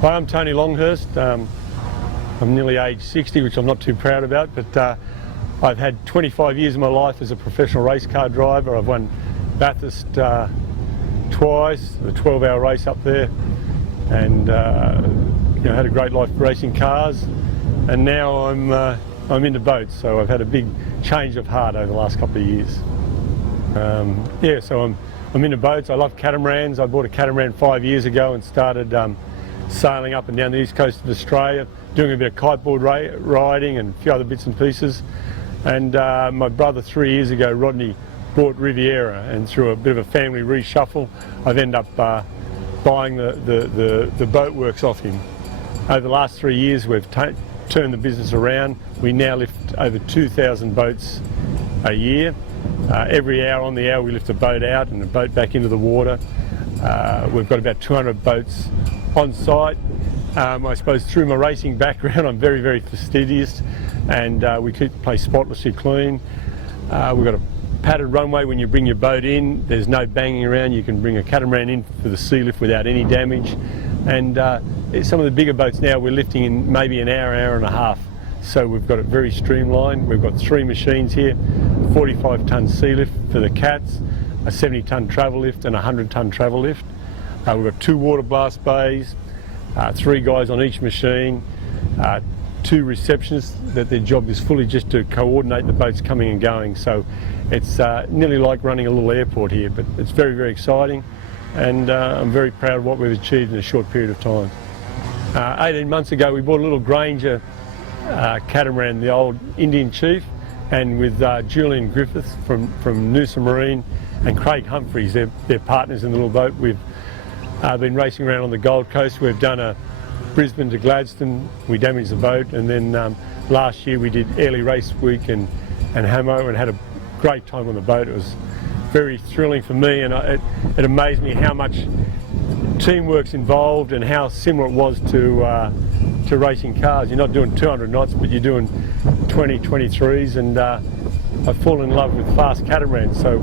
Hi, I'm Tony Longhurst. I'm nearly age 60, which I'm not too proud about, but I've had 25 years of my life as a professional race car driver. I've won Bathurst twice, the 12-hour race up there, and had a great life racing cars. And now I'm into boats, so I've had a big change of heart over the last couple of years. So I'm into boats. I love catamarans. I bought a catamaran 5 years ago and started sailing up and down the east coast of Australia, doing a bit of kiteboard riding and a few other bits and pieces. And my brother 3 years ago, Rodney, bought Riviera, and through a bit of a family reshuffle, I've ended up buying the boat works off him. Over the last 3 years, we've turned the business around. We now lift over 2,000 boats a year. Every hour on the hour we lift a boat out and a boat back into the water. We've got about 200 boats on site. I suppose through my racing background I'm very, very fastidious, and we keep the place spotlessly clean. We've got a padded runway when you bring your boat in. There's no banging around. You can bring a catamaran in for the sea lift without any damage. And some of the bigger boats now we're lifting in maybe an hour, hour and a half. So we've got it very streamlined. We've got 3 machines here, a 45-tonne sea lift for the cats, a 70-tonne travel lift and a 100-tonne travel lift. We've got 2 water blast bays, 3 guys on each machine, 2 receptionists that their job is fully just to coordinate the boats coming and going. So it's nearly like running a little airport here, but it's very, very exciting, and I'm very proud of what we've achieved in a short period of time. 18 months ago we bought a little Granger catamaran, the old Indian Chief, and with Julian Griffiths from Noosa Marine and Craig Humphreys, they're partners in the little boat. We've been racing around on the Gold Coast. We've done a Brisbane to Gladstone. We damaged the boat, and then last year we did Airlie Race Week and Hamo, and had a great time on the boat. It was very thrilling for me, and it amazed me how much teamwork's involved and how similar it was to racing cars. You're not doing 200 knots, but you're doing 20, 23s, and I've fallen in love with fast catamarans. So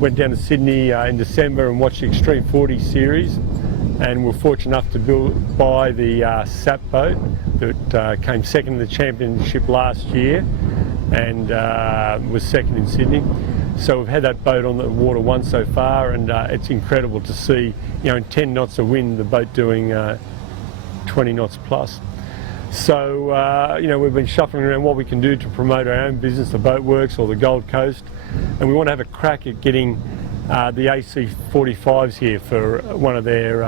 went down to Sydney in December and watched the Extreme 40 series, and we're fortunate enough to buy the SAP boat that came second in the championship last year and was second in Sydney. So we've had that boat on the water once so far, and it's incredible to see, in 10 knots of wind, the boat doing 20 knots plus. So, we've been shuffling around what we can do to promote our own business, the Boat Works or the Gold Coast, and we want to have a crack at getting the AC45s here for one of their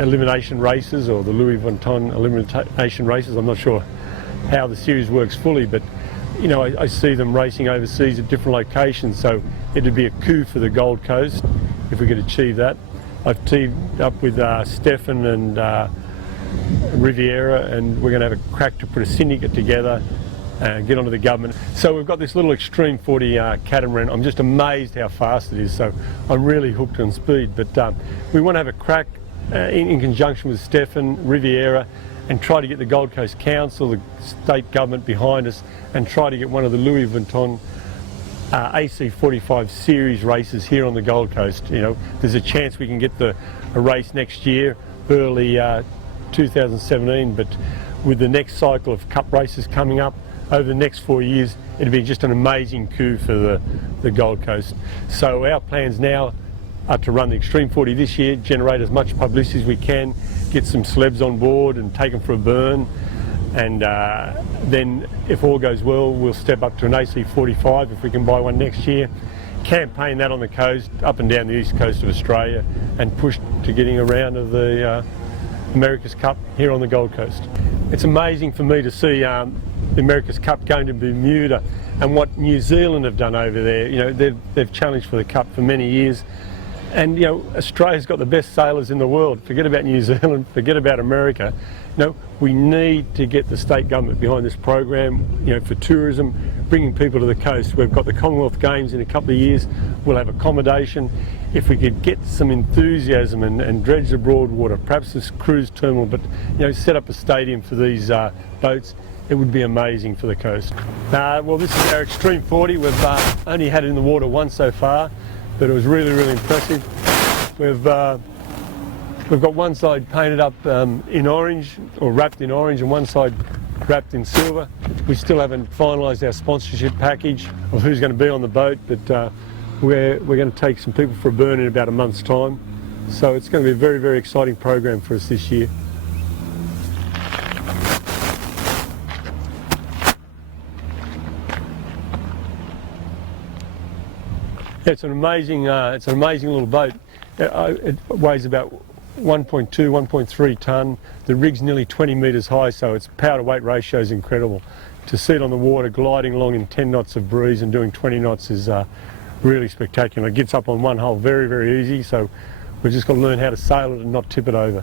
elimination races, or the Louis Vuitton elimination races. I'm not sure how the series works fully, but I see them racing overseas at different locations, so it'd be a coup for the Gold Coast if we could achieve that. I've teamed up with Stefan and Riviera, and we're going to have a crack to put a syndicate together and get onto the government. So we've got this little Extreme 40 catamaran. I'm just amazed how fast it is, so I'm really hooked on speed. But we want to have a crack in conjunction with Stefan, Riviera, and try to get the Gold Coast Council, the state government behind us, and try to get one of the Louis Vuitton AC45 series races here on the Gold Coast. There's a chance we can get a race next year, early 2017, but with the next cycle of cup races coming up over the next 4 years, it'd be just an amazing coup for the Gold Coast. So our plans now are to run the Extreme 40 this year, generate as much publicity as we can, get some celebs on board and take them for a burn, and then if all goes well, we'll step up to an AC45 if we can buy one next year, campaign that on the coast, up and down the east coast of Australia, and push to getting a round of the America's Cup here on the Gold Coast. It's amazing for me to see the America's Cup going to Bermuda, and what New Zealand have done over there. They've challenged for the Cup for many years, and Australia's got the best sailors in the world. Forget about New Zealand, forget about America. We need to get the state government behind this program, for tourism, bringing people to the coast. We've got the Commonwealth Games in a couple of years. We'll have accommodation. If we could get some enthusiasm and dredge the Broadwater, perhaps this cruise terminal, but set up a stadium for these boats, it would be amazing for the coast. Well, this is our Extreme 40. We've only had it in the water once so far, but it was really, really impressive. We've We've got one side painted up in orange, or wrapped in orange, and one side wrapped in silver. We still haven't finalised our sponsorship package of who's going to be on the boat, but we're going to take some people for a burn in about a month's time. So it's going to be a very, very exciting program for us this year. Yeah, it's an amazing little boat. It weighs about 1.2, 1.3 tonne. The rig's nearly 20 metres high, so its power to weight ratio is incredible. To see it on the water gliding along in 10 knots of breeze and doing 20 knots is really spectacular. It gets up on one hull very, very easy, so we've just got to learn how to sail it and not tip it over.